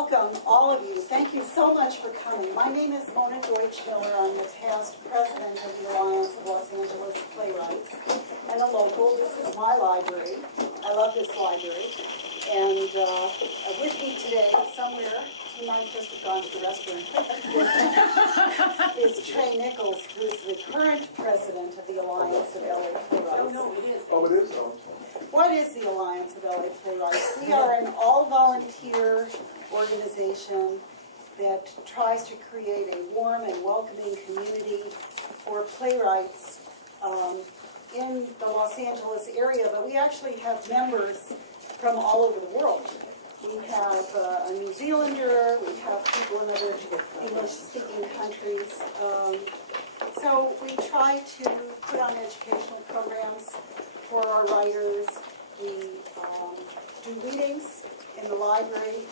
welcome all of you. Thank you so much for coming. My name is Mona Deutsch-Miller. I'm the past president of the Alliance of Los Angeles Playwrights and a local. This is my library. I love this library. And with me today, somewhere, he might just have gone to the restaurant, is Trey Nichols, who's the current president of the Alliance of LA Playwrights. Oh, no, it is. Oh, it is? Oh. What is the Alliance of LA Playwrights? We are an all-volunteer organization that tries to create a warm and welcoming community for playwrights in the Los Angeles area, but we actually have members from all over the world. We have a New Zealander, we have people in other English-speaking countries. So we try to put on educational programs for our writers. We do readings in the library.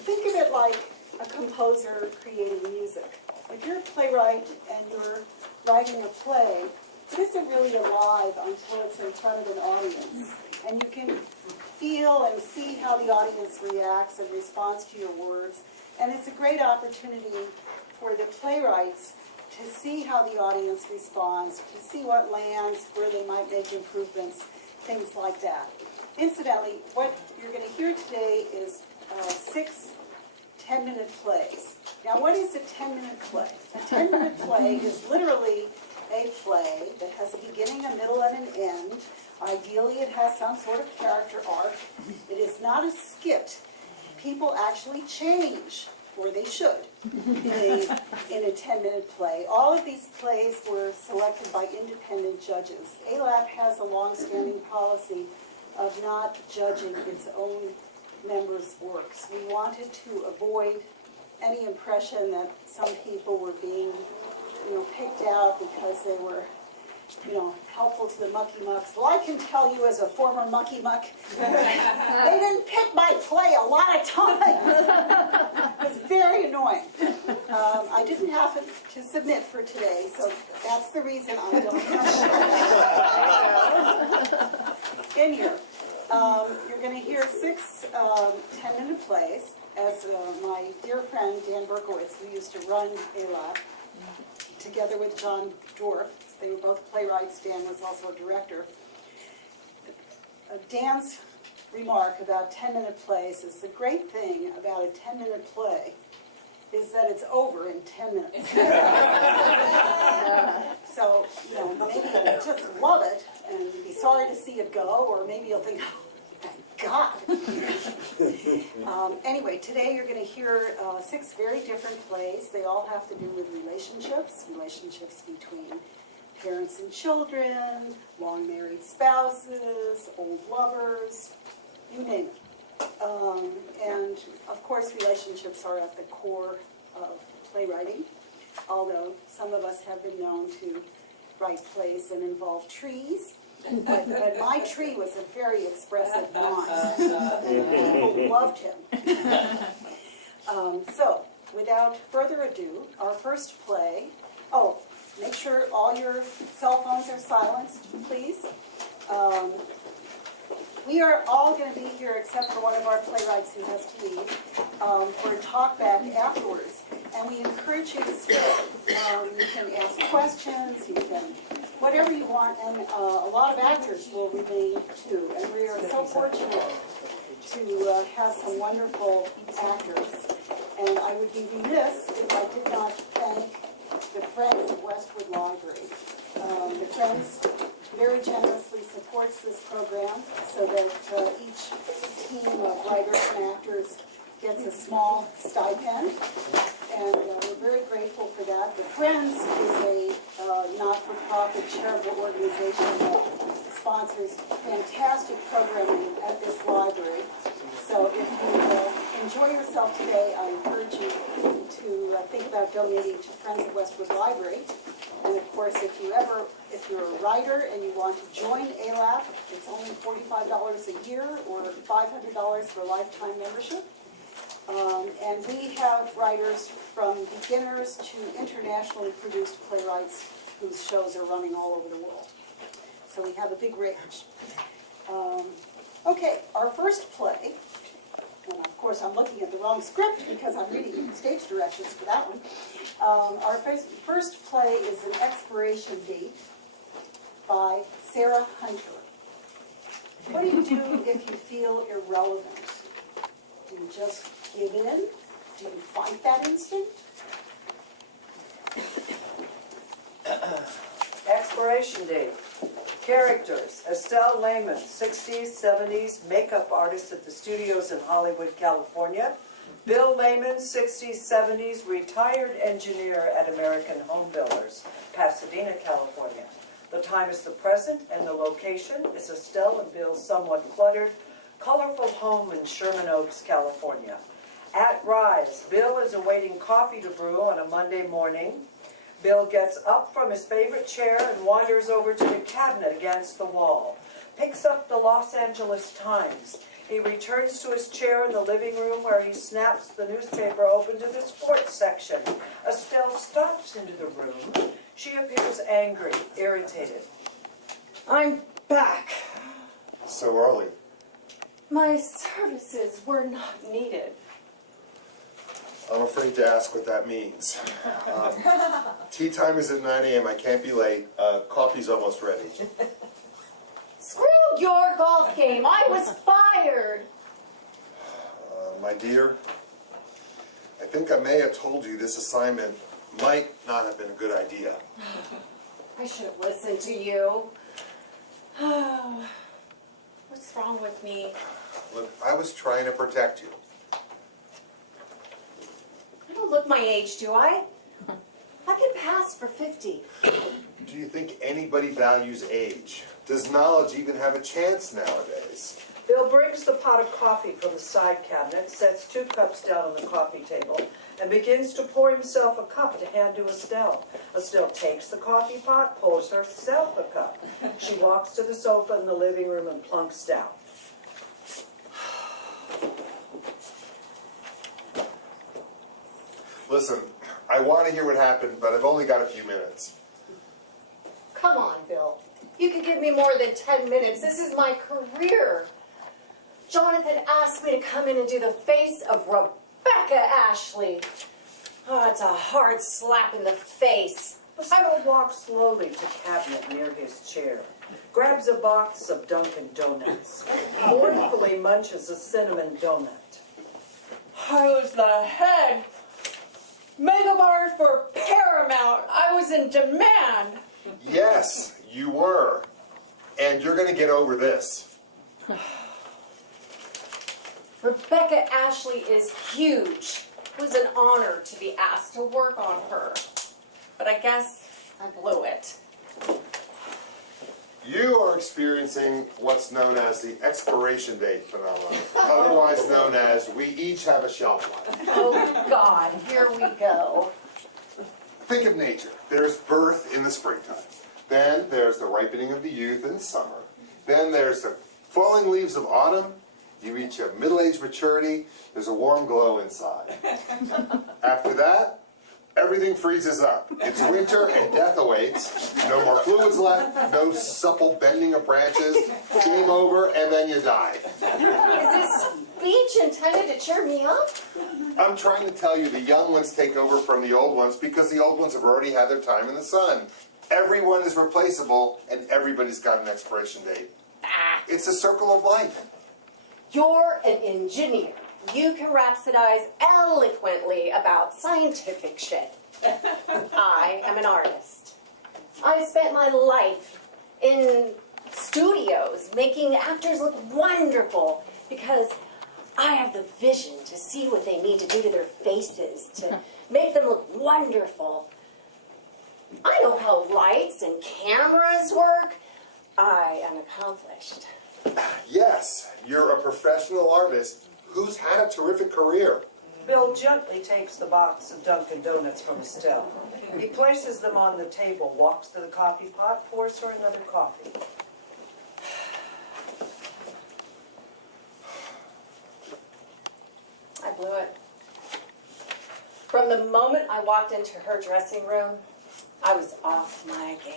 Think of it like a composer creating music. If you're a playwright and you're writing a play, it isn't really alive until it's in front of an audience. And you can feel and see how the audience reacts and responds to your words. And it's a great opportunity for the playwrights to see how the audience responds, to see what lands, where they might make improvements, things like that. Incidentally, what you're going to hear today is 6 10-minute plays. Now, what is a 10-minute play? A 10-minute play is literally a play that has a beginning, a middle, and an end. Ideally, it has some sort of character arc. It is not a skit. People actually change, or they should, in a 10-minute play. All of these plays were selected by independent judges. ALAP has a long-standing policy of not judging its own members' works. We wanted to avoid any impression that some people were being, picked out because they were, helpful to the mucky mucks. Well, I can tell you as a former mucky muck, they didn't pick my play a lot of times. It was very annoying. I didn't have to submit for today, so that's the reason I don't have in here. You're going to hear 6 10-minute plays, as my dear friend Dan Berckart, who used to run ALAP, together with John Dorff. They were both playwrights. Dan was also a director. Dan's remark about 10-minute plays is the great thing about a 10-minute play is that it's over in 10 minutes. So, maybe you'll just love it and be sorry to see it go, or maybe you'll think, oh, thank God. Anyway, today you're going to hear 6 very different plays. They all have to do with relationships between parents and children, long married spouses, old lovers, you name it. And of course, relationships are at the core of playwriting, although some of us have been known to write plays that involve trees. But my tree was a very expressive mind, and people loved him. So, without further ado, our first play. Oh, make sure all your cell phones are silenced, please. We are all going to be here except for one of our playwrights who has to leave for a talk back afterwards. And we encourage you to speak. You can ask questions, you can, whatever you want, and a lot of actors will remain too. And we are so fortunate to have some wonderful actors. And I would be remiss if I did not thank the Friends of Westwood Library. The Friends very generously supports this program so that each team of writers and actors gets a small stipend, and we're very grateful for that. The Friends is a not-for-profit charitable organization that sponsors fantastic programming at this library. So if you enjoy yourself today, I encourage you to think about donating to Friends of Westwood Library. And of course, if you're a writer and you want to join ALAP, it's only $45 a year or $500 for a lifetime membership. And we have writers from beginners to internationally produced playwrights whose shows are running all over the world. So we have a big range. Okay, our first play, and I'll Of course, I'm looking at the wrong script because I'm reading stage directions for that one. Our first play is An Expiration Date by Sarah Hunter. What do you do if you feel irrelevant? Do you just give in? Do you fight that instinct? Expiration date. Characters: Estelle Lehman, 60s, 70s, makeup artist at the studios in Hollywood, California. Bill Lehman, 60s, 70s, retired engineer at American Home Builders, Pasadena, California. The time is the present, and the location is Estelle and Bill's somewhat cluttered, colorful home in Sherman Oaks, California. At Rise, Bill is awaiting coffee to brew on a Monday morning. Bill gets up from his favorite chair and wanders over to the cabinet against the wall, picks up the Los Angeles Times. He returns to his chair in the living room where he snaps the newspaper open to the sports section. Estelle stops into the room. She appears angry, irritated. I'm back. So early. My services were not needed. I'm afraid to ask what that means. Tea time is at 9 a.m. I can't be late. Coffee's almost ready. Screw your golf game. I was fired. My dear, I think I may have told you this assignment might not have been a good idea. I should have listened to you. What's wrong with me? Look, I was trying to protect you. I don't look my age, do I? I can pass for 50. Do you think anybody values age? Does knowledge even have a chance nowadays? Bill brings the pot of coffee from the side cabinet, sets 2 cups down on the coffee table, and begins to pour himself a cup to hand to Estelle. Estelle takes the coffee pot, pours herself a cup. She walks to the sofa in the living room and plunks down. Listen, I want to hear what happened, but I've only got a few minutes. Come on, Bill. You could give me more than 10 minutes. This is my career. Jonathan asked me to come in and do the face of Rebecca Ashley. Oh, it's a hard slap in the face. Estelle walks slowly to cabinet near his chair, grabs a box of Dunkin' Donuts, mournfully munches a cinnamon donut. I was the head makeup artist for Paramount. I was in demand. Yes, you were. And you're going to get over this. Rebecca Ashley is huge. It was an honor to be asked to work on her. But I guess I blew it. You are experiencing what's known as the expiration date phenomenon, otherwise known as we each have a shelf life. Oh, God, here we go. Think of nature. There's birth in the springtime. Then there's the ripening of the youth in the summer. Then there's the falling leaves of autumn. You reach a middle-aged maturity. There's a warm glow inside. After that, everything freezes up. It's winter and death awaits. No more fluids left, no supple bending of branches. Game over, and then you die. Is this speech intended to cheer me up? I'm trying to tell you the young ones take over from the old ones because the old ones have already had their time in the sun. Everyone is replaceable, and everybody's got an expiration date. It's a circle of life. You're an engineer. You can rhapsodize eloquently about scientific shit. I am an artist. I've spent my life in studios making actors look wonderful because I have the vision to see what they need to do to their faces to make them look wonderful. I know how lights and cameras work. I am accomplished. Yes, you're a professional artist who's had a terrific career. Bill gently takes the box of Dunkin' Donuts from Estelle. He places them on the table, walks to the coffee pot, pours her another coffee. I blew it. From the moment I walked into her dressing room, I was off my game.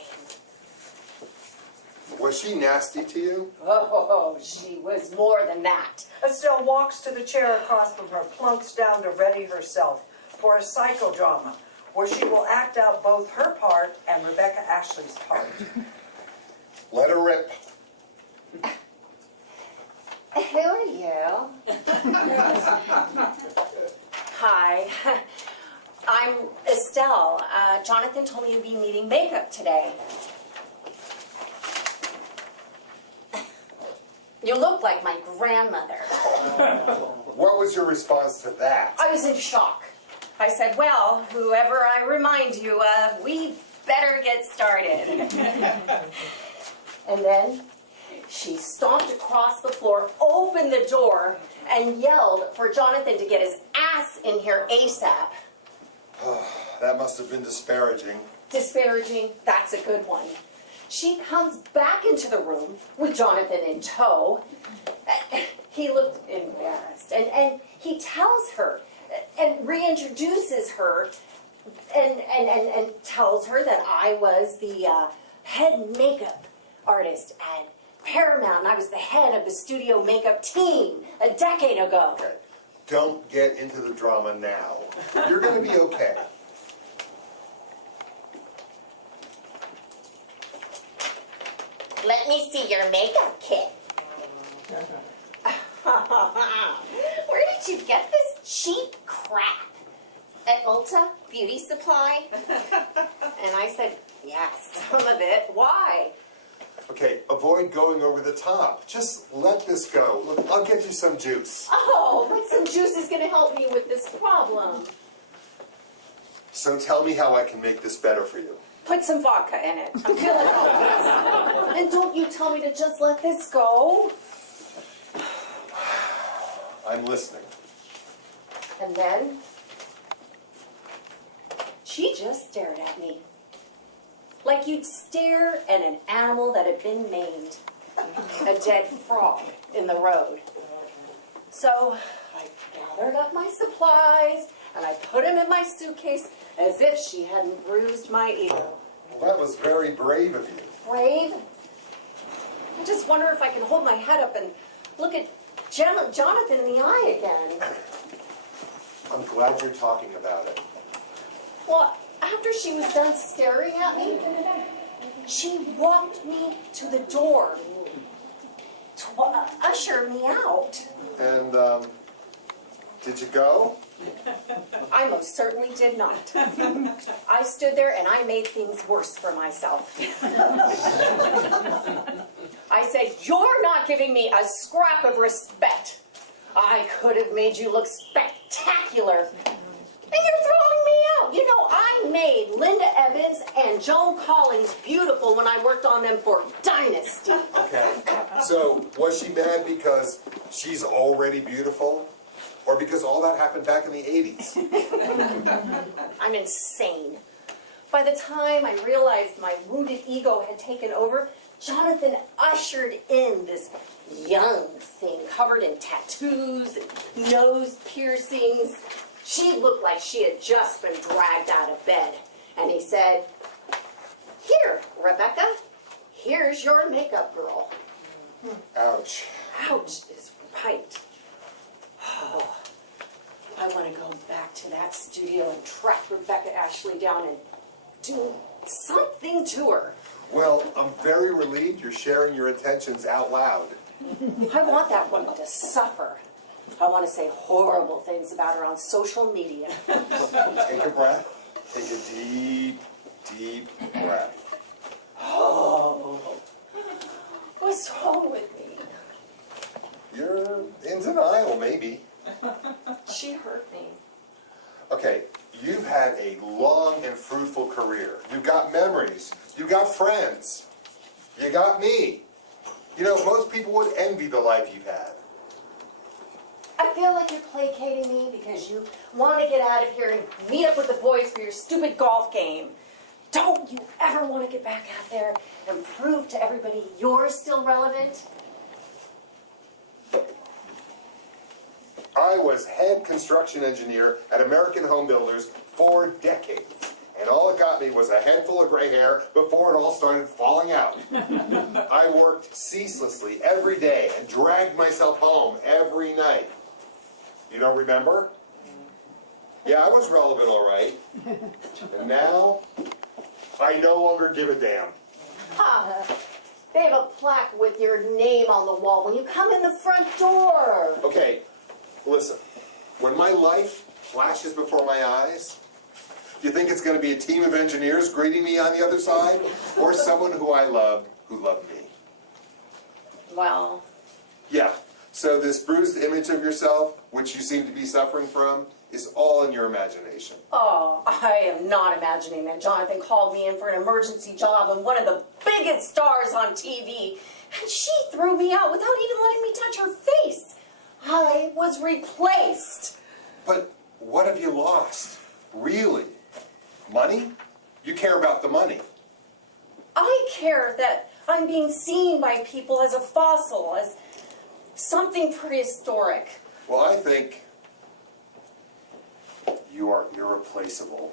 Was she nasty to you? Oh, she was more than that. Estelle walks to the chair across from her, plunks down to ready herself for a psychodrama, where she will act out both her part and Rebecca Ashley's part. Let her rip. Who are you? Hi, I'm Estelle. Jonathan told me you'd be needing makeup today. You look like my grandmother. What was your response to that? I was in shock. I said, well, whoever I remind you of, we better get started. And then she stomped across the floor, opened the door, and yelled for Jonathan to get his ass in here ASAP. That must have been disparaging. Disparaging, that's a good one. She comes back into the room with Jonathan in tow. He looked embarrassed, and he tells her and reintroduces her and tells her that I was the head makeup artist at Paramount, and I was the head of the studio makeup team a decade ago. Okay. Don't get into the drama now. You're going to be okay. Let me see your makeup kit. Where did you get this cheap crap? At Ulta Beauty Supply? And I said, yes, some of it. Why? Okay, avoid going over the top. Just let this go. Look, I'll get you some juice. Oh, but some juice is going to help me with this problem. So tell me how I can make this better for you. Put some vodka in it. I'm feeling hopeless. And don't you tell me to just let this go. I'm listening. And then she just stared at me. Like you'd stare at an animal that had been maimed. A dead frog in the road. So I gathered up my supplies and I put them in my suitcase as if she hadn't bruised my ego. Well, that was very brave of you. Brave? I just wonder if I can hold my head up and look at Jonathan in the eye again. I'm glad you're talking about it. Well, after she was done staring at me, she walked me to the door to usher me out. And, did you go? I most certainly did not. I stood there and I made things worse for myself. I said, you're not giving me a scrap of respect. I could have made you look spectacular. And you're throwing me out. You know, I made Linda Evans and Joan Collins beautiful when I worked on them for Dynasty. Okay. So, was she bad because she's already beautiful? Or because all that happened back in the 80s? I'm insane. By the time I realized my wounded ego had taken over, Jonathan ushered in this young thing covered in tattoos and nose piercings. She looked like she had just been dragged out of bed. And he said, here, Rebecca, here's your makeup girl. Ouch. Ouch is right. Oh, I want to go back to that studio and track Rebecca Ashley down and do something to her. Well, I'm very relieved you're sharing your intentions out loud. I want that woman to suffer. I want to say horrible things about her on social media. Take a breath. Take a deep, deep breath. Oh, what's wrong with me? You're in denial, maybe. She hurt me. Okay, you've had a long and fruitful career. You've got memories. You've got friends. You got me. You know, most people would envy the life you've had. I feel like you're placating me because you want to get out of here and meet up with the boys for your stupid golf game. Don't you ever want to get back out there and prove to everybody you're still relevant? I was head construction engineer at American Home Builders for decades. and all it got me was a head full of gray hair before it all started falling out. I worked ceaselessly every day and dragged myself home every night. You don't remember? Yeah, I was relevant, all right. And now, I no longer give a damn. They have a plaque with your name on the wall when you come in the front door. Okay, listen. When my life flashes before my eyes, do you think it's going to be a team of engineers greeting me on the other side? Or someone who I love, who loved me? Well, Yeah, so this bruised image of yourself, which you seem to be suffering from, is all in your imagination. oh, I am not imagining that Jonathan called me in for an emergency job and one of the biggest stars on TV, and she threw me out without even letting me touch her face. I was replaced. But what have you lost? Really? Money? You care about the money. I care that I'm being seen by people as a fossil, as something prehistoric. Well, I think you are irreplaceable.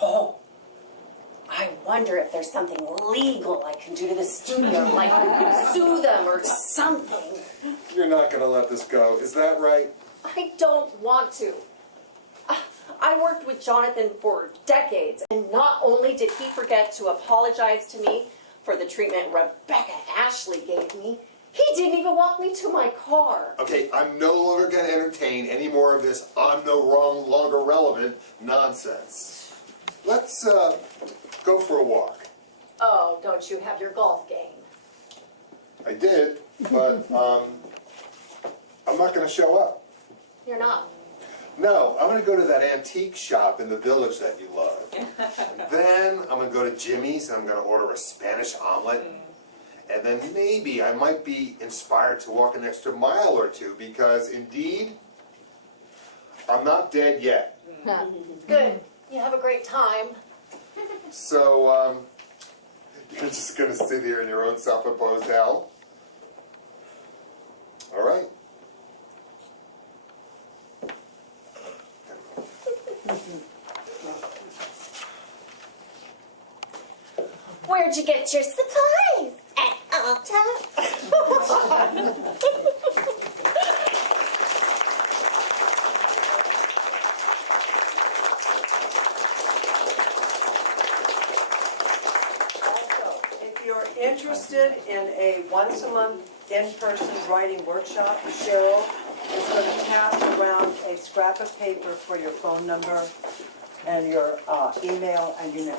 Oh, I wonder if there's something legal I can do to the studio, like sue them or something. You're not going to let this go, is that right? I don't want to. I worked with Jonathan for decades, and not only did he forget to apologize to me for the treatment Rebecca Ashley gave me, he didn't even walk me to my car. Okay, I'm no longer going to entertain any more of this I'm no longer relevant nonsense. Let's go for a walk. Oh, don't you have your golf game? I did, but I'm not going to show up. You're not. No, I'm going to go to that antique shop in the village that you love. Then I'm going to go to Jimmy's and I'm going to order a Spanish omelet. And then maybe I might be inspired to walk an extra mile or two because indeed, I'm not dead yet. Good. You have a great time. So, you're just going to sit here in your own self-imposed hell? All right. Where'd you get your supplies? At Ulta? Also, if you're interested in a once-a-month in-person writing workshop, Cheryl is going to pass around a scrap of paper for your phone number and your email and your name.